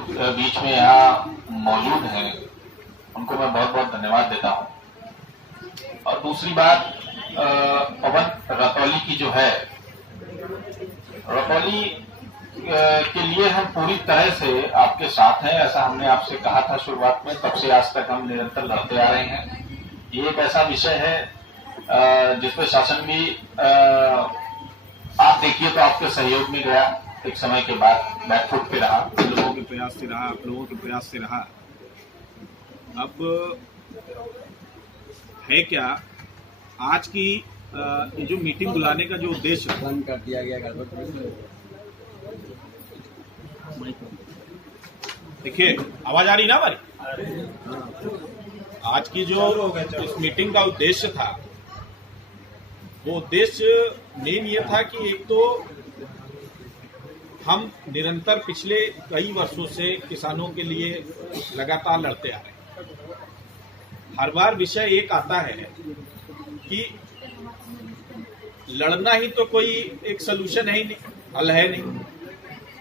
बीच में यहाँ मौजूद हैं उनको मैं बहुत बहुत धन्यवाद देता हूँ। और दूसरी बात, पवन रतौली की जो है, रतौली के लिए हम पूरी तरह से आपके साथ हैं। ऐसा हमने आपसे कहा था शुरुआत में, तब से आज तक हम निरंतर लड़ते आ रहे हैं। ये एक ऐसा विषय है जिसपे शासन भी आप देखिए तो आपके सहयोग में गया, एक समय के बाद बैकफुट पे रहा, लोगों के प्रयास से रहा, आप लोगों के प्रयास से रहा। अब है क्या, आज की जो मीटिंग बुलाने का जो उद्देश्य बंद कर दिया गया। देखिए, आवाज आ रही ना हमारी? आज की जो इस मीटिंग का उद्देश्य था, वो उद्देश्य मेन ये था कि एक तो हम निरंतर पिछले कई वर्षों से किसानों के लिए लगातार लड़ते आ रहे हैं। हर बार विषय एक आता है कि लड़ना ही तो कोई एक सलूशन है ही नहीं, हल है नहीं।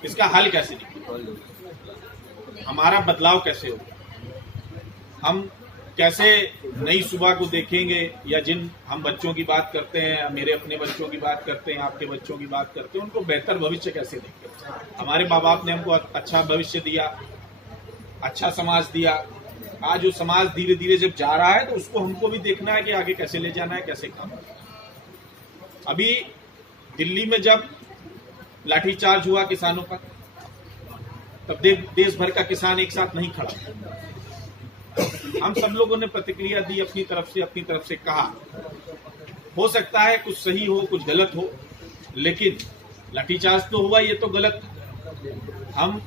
इसका हल कैसे निकले, हमारा बदलाव कैसे होगा, हम कैसे नई सुबह को देखेंगे, या जिन हम बच्चों की बात करते हैं, मेरे अपने बच्चों की बात करते हैं, आपके बच्चों की बात करते हैं, उनको बेहतर भविष्य कैसे देंगे। हमारे माँ बाप ने हमको अच्छा भविष्य दिया, अच्छा समाज दिया। आज वो समाज धीरे धीरे जब जा रहा है तो उसको हमको भी देखना है कि आगे कैसे ले जाना है, कैसे काम। अभी दिल्ली में जब लाठीचार्ज हुआ किसानों पर, तब देश भर का किसान एक साथ नहीं खड़ा। हम सब लोगों ने प्रतिक्रिया दी अपनी तरफ से कहा। हो सकता है कुछ सही हो, कुछ गलत हो, लेकिन लाठीचार्ज तो हुआ, ये तो गलत था। हम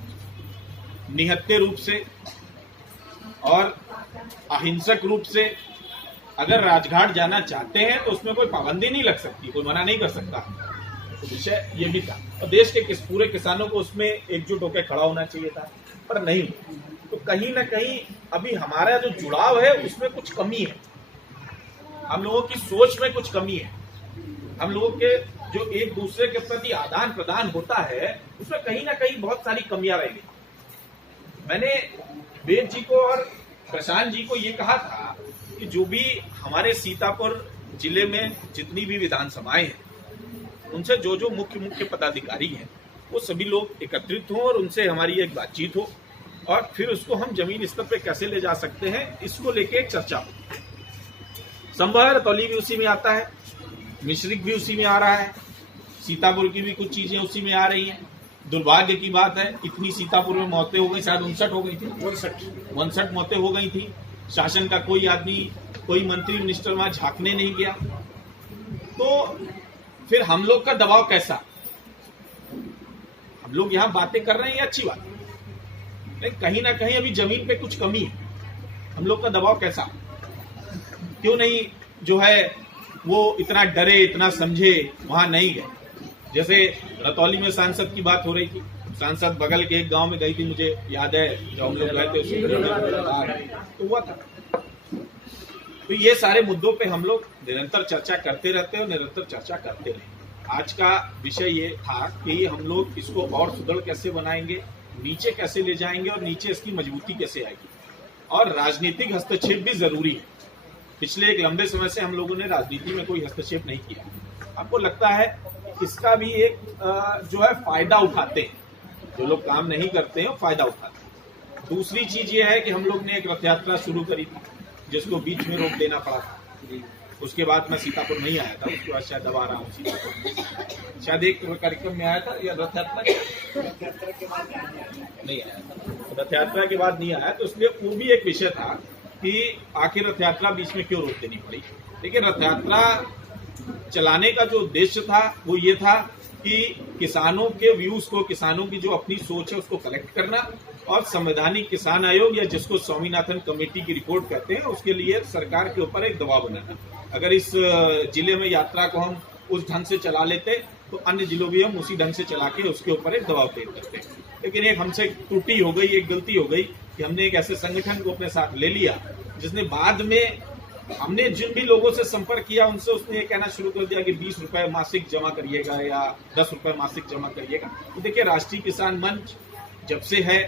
निहत्थे रूप से और अहिंसक रूप से अगर राजघाट जाना चाहते हैं तो उसमें कोई पाबंदी नहीं लग सकती, कोई मना नहीं कर सकता। तो विषय ये भी था, और देश के पूरे किसानों को उसमें एकजुट होकर खड़ा होना चाहिए था, पर नहीं। तो कहीं ना कहीं अभी हमारा जो जुड़ाव है उसमें कुछ कमी है, हम लोगों की सोच में कुछ कमी है। हम लोगों के जो एक दूसरे के प्रति आदान प्रदान होता है उसमें कहीं ना कहीं बहुत सारी कमियां रह गई। मैंने वेद जी को और प्रशांत जी को ये कहा था कि जो भी हमारे सीतापुर जिले में जितनी भी विधानसभाएं हैं, उनसे जो जो मुख्य पदाधिकारी हैं वो सभी लोग एकत्रित हों और उनसे हमारी एक बातचीत हो, और फिर उसको हम जमीन स्तर पे कैसे ले जा सकते हैं इसको लेके एक चर्चा हो। संभव है रतौली भी उसी में आता है, मिश्रिक भी उसी में आ रहा है, सीतापुर की भी कुछ चीजें उसी में आ रही हैं। दुर्भाग्य की बात है, इतनी सीतापुर में मौतें हो गई, शायद 59 हो गई थी, 59 मौतें हो गई थी। शासन का कोई आदमी, कोई मंत्री मिनिस्टर वहां झांकने नहीं गया। तो फिर हम लोग का दबाव कैसा? हम लोग यहाँ बातें कर रहे हैं, ये अच्छी बात है, लेकिन कहीं ना कहीं अभी जमीन पे कुछ कमी है। हम लोग का दबाव कैसा? क्यों नहीं जो है वो इतना डरे, इतना समझे, वहां नहीं गए। जैसे रतौली में सांसद की बात हो रही थी, सांसद बगल के एक गांव में गई थी, मुझे याद है जब हम लोग गए थे तो हुआ था। तो ये सारे मुद्दों पे हम लोग निरंतर चर्चा करते रहते हैं और निरंतर चर्चा करते रहे। आज का विषय ये था कि हम लोग इसको और सुदृढ़ कैसे बनाएंगे, नीचे कैसे ले जाएंगे और नीचे इसकी मजबूती कैसे आएगी। और राजनीतिक हस्तक्षेप भी जरूरी है। पिछले एक लंबे समय से हम लोगों ने राजनीति में कोई हस्तक्षेप नहीं किया। आपको लगता है इसका भी एक जो है फायदा उठाते हैं, जो लोग काम नहीं करते हैं वो फायदा उठाते हैं। दूसरी चीज ये है कि हम लोग ने एक रथ यात्रा शुरू करी थी जिसको बीच में रोक देना पड़ा था। उसके बाद मैं सीतापुर नहीं आया था, उसके बाद शायद अब आ रहा हूँ सीतापुर। शायद एक कार्यक्रम में आया था या रथ यात्रा नहीं आया था, रथ यात्रा के बाद नहीं आया। तो इसलिए वो भी एक विषय था कि आखिर रथ यात्रा बीच में क्यों रोक देनी पड़ी। लेकिन रथ यात्रा चलाने का जो उद्देश्य था वो ये था कि किसानों के व्यूज को, किसानों की जो अपनी सोच है उसको कलेक्ट करना, और संवैधानिक किसान आयोग या जिसको स्वामीनाथन कमेटी की रिपोर्ट कहते हैं उसके लिए सरकार के ऊपर एक दबाव बनाना। अगर इस जिले में यात्रा को हम उस ढंग से चला लेते तो अन्य जिलों भी हम उसी ढंग से चला के उसके ऊपर एक दबाव तय करते। लेकिन एक हमसे त्रुटि हो गई, एक गलती हो गई कि हमने एक ऐसे संगठन को अपने साथ ले लिया जिसने बाद में, हमने जिन भी लोगों से संपर्क किया उनसे उसने ये कहना शुरू कर दिया कि 20 रुपए मासिक जमा करिएगा या 10 रुपए मासिक जमा करिएगा। तो देखिए, राष्ट्रीय किसान मंच जब से है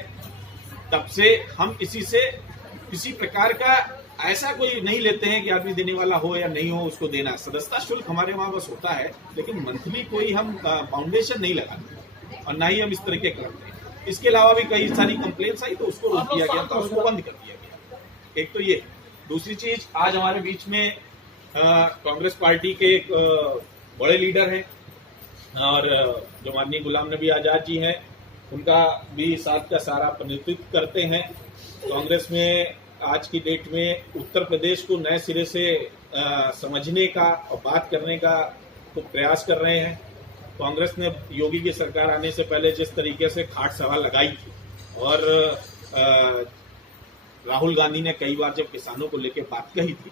तब से हम किसी प्रकार का ऐसा कोई नहीं लेते हैं कि आदमी देने वाला हो या नहीं हो उसको देना। सदस्यता शुल्क हमारे वहां बस होता है, लेकिन मंथली कोई हम फाउंडेशन नहीं लगाते और ना ही हम इस तरीके करते हैं। इसके अलावा भी कई सारी कंप्लेंट्स आई तो उसको रोक दिया गया, तो उसको बंद कर दिया गया। एक तो ये। दूसरी चीज, आज हमारे बीच में कांग्रेस पार्टी के एक बड़े लीडर हैं और जो माननीय गुलाम नबी आजाद जी हैं, उनका भी साथ का सारा प्रतिनिधित्व करते हैं। कांग्रेस में आज की डेट में उत्तर प्रदेश को नए सिरे से समझने का और बात करने का तो प्रयास कर रहे हैं। कांग्रेस ने योगी की सरकार आने से पहले जिस तरीके से खाट सभा लगाई थी और राहुल गांधी ने कई बार जब किसानों को लेकर बात कही थी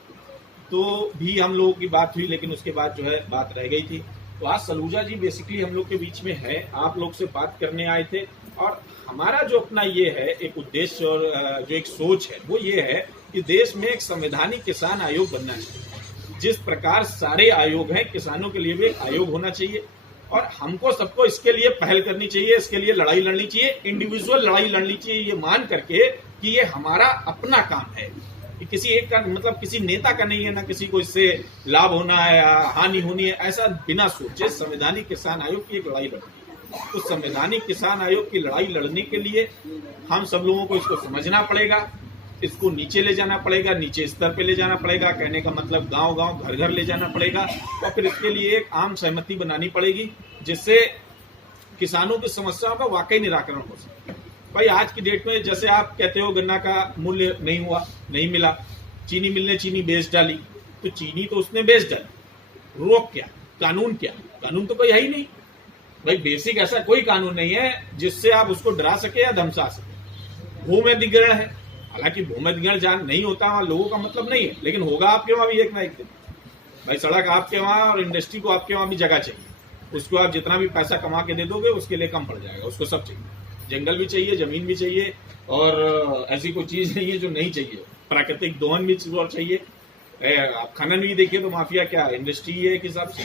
तो भी हम लोगों की बात हुई, लेकिन उसके बाद जो है बात रह गई थी। तो आज सलूजा जी बेसिकली हम लोग के बीच में है, आप लोग से बात करने आए थे और हमारा जो अपना ये है एक उद्देश्य और जो एक सोच है वो ये है कि देश में एक संवैधानिक किसान आयोग बनना चाहिए। जिस प्रकार सारे आयोग हैं, किसानों के लिए भी एक आयोग होना चाहिए और हमको सबको इसके लिए पहल करनी चाहिए, इसके लिए लड़ाई लड़नी चाहिए, इंडिविजुअल लड़ाई लड़नी चाहिए, ये मान करके कि ये हमारा अपना काम है, कि किसी एक का मतलब किसी नेता का नहीं है, ना किसी को इससे लाभ होना है या हानि होनी है। ऐसा बिना सोचे संवैधानिक किसान आयोग की एक लड़ाई लड़नी है। तो संवैधानिक किसान आयोग की लड़ाई लड़ने के लिए हम सब लोगों को इसको समझना पड़ेगा, इसको नीचे ले जाना पड़ेगा, नीचे स्तर पे ले जाना पड़ेगा, कहने का मतलब गांव-गांव घर-घर ले जाना पड़ेगा और फिर इसके लिए एक आम सहमति बनानी पड़ेगी जिससे किसानों की समस्याओं का वाकई निराकरण हो सके। भाई आज की डेट में जैसे आप कहते हो गन्ना का मूल्य नहीं हुआ, नहीं मिला, चीनी मिलने चीनी बेच डाली, तो चीनी तो उसने बेच डाली, रोक क्या, कानून क्या? कानून तो कोई है ही नहीं भाई। बेसिक ऐसा कोई कानून नहीं है जिससे आप उसको डरा सके या धमसा सके। भूमधिग्रहण है, हालांकि भूमधिग्रहण जहां नहीं होता वहां लोगों का मतलब नहीं है, लेकिन होगा आपके वहां भी एक ना एक दिन। भाई सड़क आपके वहां और इंडस्ट्री को आपके वहां भी जगह चाहिए, उसको आप जितना भी पैसा कमा के दे दोगे उसके लिए कम पड़ जाएगा। उसको सब चाहिए, जंगल भी चाहिए, जमीन भी चाहिए और ऐसी कोई चीज नहीं है जो नहीं चाहिए। प्राकृतिक दोहन भी चाहिए। आप खनन भी देखिए तो माफिया क्या इंडस्ट्री है एक हिसाब से।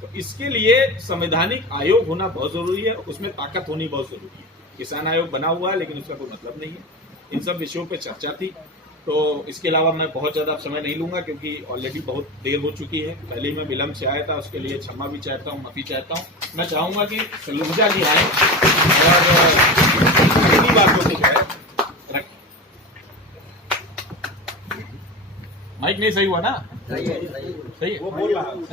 तो इसके लिए संवैधानिक आयोग होना बहुत जरूरी है, उसमें ताकत होनी बहुत जरूरी है। किसान आयोग बना हुआ है लेकिन उसका कोई मतलब नहीं है। इन सब विषयों पे चर्चा थी, तो इसके अलावा मैं बहुत ज्यादा समय नहीं लूंगा क्योंकि ऑलरेडी बहुत देर हो चुकी है। पहले ही मैं विलंब से आया था, उसके लिए क्षमा भी चाहता हूँ, माफी चाहता हूँ। मैं चाहूंगा कि सलूजा जी आए और इन्हीं बातों को जो है माइक नहीं सही हुआ ना? सही है, वो बोल रहा है।